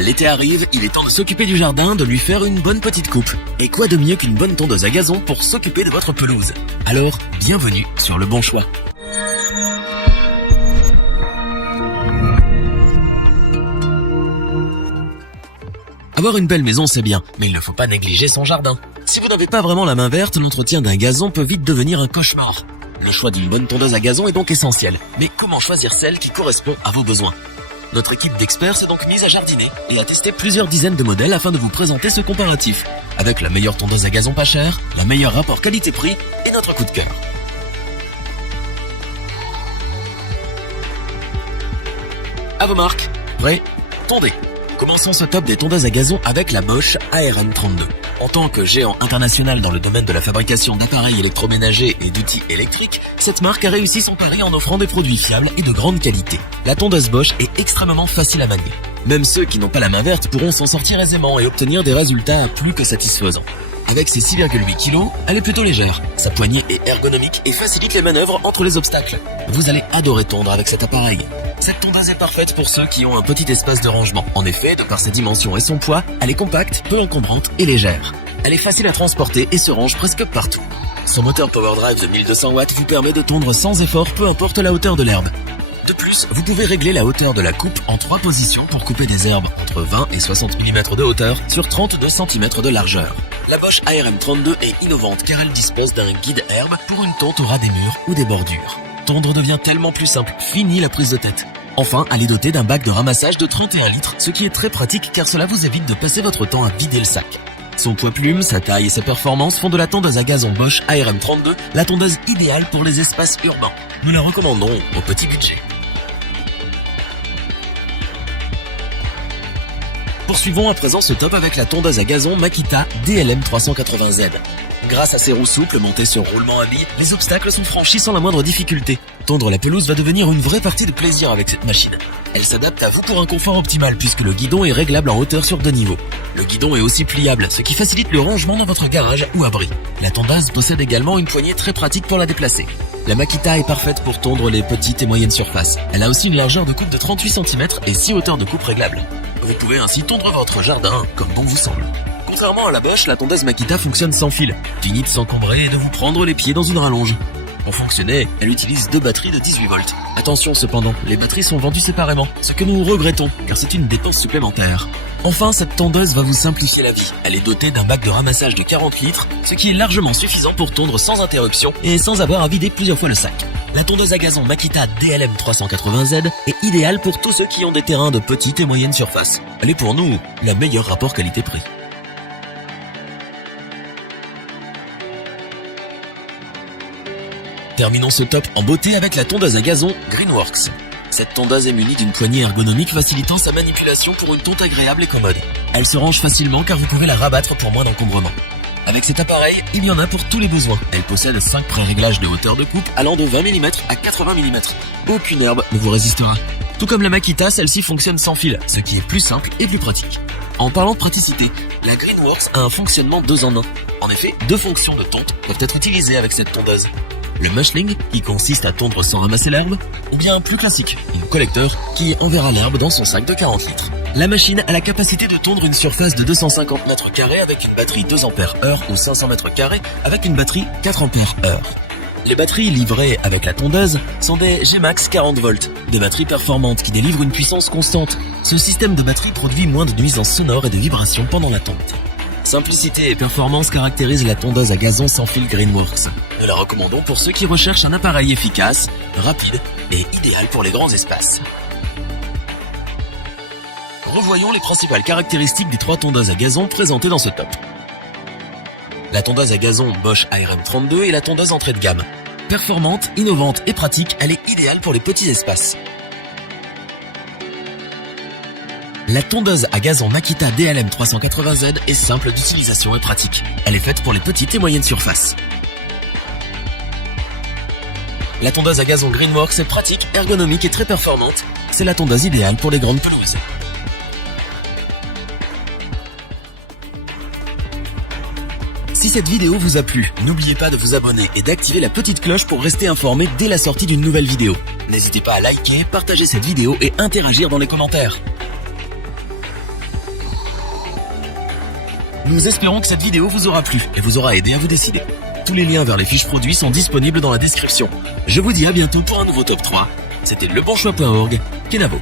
L'été arrive, il est temps de s'occuper du jardin, de lui faire une bonne petite coupe. Et quoi de mieux qu'une bonne tondeuse à gazon pour s'occuper de votre pelouse? Alors, bienvenue sur le bon choix. Avoir une belle maison, c'est bien, mais il ne faut pas négliger son jardin. Si vous n'avez pas vraiment la main verte, l'entretien d'un gazon peut vite devenir un cauchemar. Le choix d'une bonne tondeuse à gazon est donc essentiel. Mais comment choisir celle qui correspond à vos besoins? Notre équipe d'experts s'est donc mise à jardiner et à tester plusieurs dizaines de modèles afin de vous présenter ce comparatif, avec la meilleure tondeuse à gazon pas chère, la meilleure rapport qualité-prix et notre coup de cœur. À vos marques, prêts, tondez. Commençons ce top des tondeuses à gazon avec la Bosch ARM32. En tant que géant international dans le domaine de la fabrication d'appareils électroménagers et d'outils électriques, cette marque a réussi son pari en offrant des produits fiables et de grande qualité. La tondeuse Bosch est extrêmement facile à manier. Même ceux qui n'ont pas la main verte pourront s'en sortir aisément et obtenir des résultats plus que satisfaisants. Avec ses 6,8 kg, elle est plutôt légère. Sa poignée est ergonomique et facilite les manœuvres entre les obstacles. Vous allez adorer tondre avec cet appareil. Cette tondeuse est parfaite pour ceux qui ont un petit espace de rangement. En effet, de par ses dimensions et son poids, elle est compacte, peu encombrante et légère. Elle est facile à transporter et se range presque partout. Son moteur PowerDrive de 1200 watts vous permet de tondre sans effort, peu importe la hauteur de l'herbe. De plus, vous pouvez régler la hauteur de la coupe en 3 positions pour couper des herbes entre 20 et 60 mm de hauteur sur 32 cm de largeur. La Bosch ARM32 est innovante car elle dispose d'un guide herbe pour une tonte au ras des murs ou des bordures. Tondre devient tellement plus simple, fini la prise de tête. Enfin, elle est dotée d'un bac de ramassage de 31 litres, ce qui est très pratique car cela vous évite de passer votre temps à vider le sac. Son poids plume, sa taille et sa performance font de la tondeuse à gazon Bosch ARM32 la tondeuse idéale pour les espaces urbains. Nous la recommandons au petit budget. Poursuivons à présent ce top avec la tondeuse à gazon Makita DLM 380Z. Grâce à ses roues souples montées sur roulement à billes, les obstacles sont franchis sans la moindre difficulté. Tondre la pelouse va devenir une vraie partie de plaisir avec cette machine. Elle s'adapte à vous pour un confort optimal puisque le guidon est réglable en hauteur sur 2 niveaux. Le guidon est aussi pliable, ce qui facilite le rangement dans votre garage ou abri. La tondeuse possède également une poignée très pratique pour la déplacer. La Makita est parfaite pour tondre les petites et moyennes surfaces. Elle a aussi une largeur de coupe de 38 cm et 6 hauteurs de coupe réglables. Vous pouvez ainsi tondre votre jardin comme bon vous semble. Contrairement à la Bosch, la tondeuse Makita fonctionne sans fil. Fini de s'encombrer et de vous prendre les pieds dans une rallonge. Pour fonctionner, elle utilise 2 batteries de 18 volts. Attention cependant, les batteries sont vendues séparément, ce que nous regrettons, car c'est une dépense supplémentaire. Enfin, cette tondeuse va vous simplifier la vie. Elle est dotée d'un bac de ramassage de 40 litres, ce qui est largement suffisant pour tondre sans interruption et sans avoir à vider plusieurs fois le sac. La tondeuse à gazon Makita DLM 380Z est idéale pour tous ceux qui ont des terrains de petite et moyenne surface. Elle est pour nous la meilleure rapport qualité-prix. Terminons ce top en beauté avec la tondeuse à gazon Greenworks. Cette tondeuse est munie d'une poignée ergonomique facilitant sa manipulation pour une tonte agréable et commode. Elle se range facilement car vous pouvez la rabattre pour moins d'encombrement. Avec cet appareil, il y en a pour tous les besoins. Elle possède 5 pré-réglages de hauteur de coupe allant de 20 mm à 80 mm. Aucune herbe ne vous résistera. Tout comme la Makita, celle-ci fonctionne sans fil, ce qui est plus simple et plus pratique. En parlant de praticité, la Greenworks a un fonctionnement 2 en 1. En effet, 2 fonctions de tonte peuvent être utilisées avec cette tondeuse. Le mushling, qui consiste à tondre sans ramasser l'herbe, ou bien plus classique, une collecteur qui enverra l'herbe dans son sac de 40 litres. La machine a la capacité de tondre une surface de 250 m² avec une batterie 2 Ah ou 500 m² avec une batterie 4 Ah. Les batteries livrées avec la tondeuse sont des G-Max 40 volts, des batteries performantes qui délivrent une puissance constante. Ce système de batterie produit moins de nuisances sonores et de vibrations pendant la tonte. Simplicité et performance caractérisent la tondeuse à gazon sans fil Greenworks. Nous la recommandons pour ceux qui recherchent un appareil efficace, rapide et idéal pour les grands espaces. Revoyons les principales caractéristiques des 3 tondeuses à gazon présentées dans ce top. La tondeuse à gazon Bosch ARM32 est la tondeuse entrée de gamme. Performante, innovante et pratique, elle est idéale pour les petits espaces. La tondeuse à gazon Makita DLM 380Z est simple d'utilisation et pratique. Elle est faite pour les petites et moyennes surfaces. La tondeuse à gazon Greenworks est pratique, ergonomique et très performante. C'est la tondeuse idéale pour les grandes pelouses. Si cette vidéo vous a plu, n'oubliez pas de vous abonner et d'activer la petite cloche pour rester informé dès la sortie d'une nouvelle vidéo. N'hésitez pas à liker, partager cette vidéo et interagir dans les commentaires. Nous espérons que cette vidéo vous aura plu et vous aura aidé à vous décider. Tous les liens vers les fiches produits sont disponibles dans la description. Je vous dis à bientôt pour un nouveau top 3. C'était lebonchoix.org, Kenavo.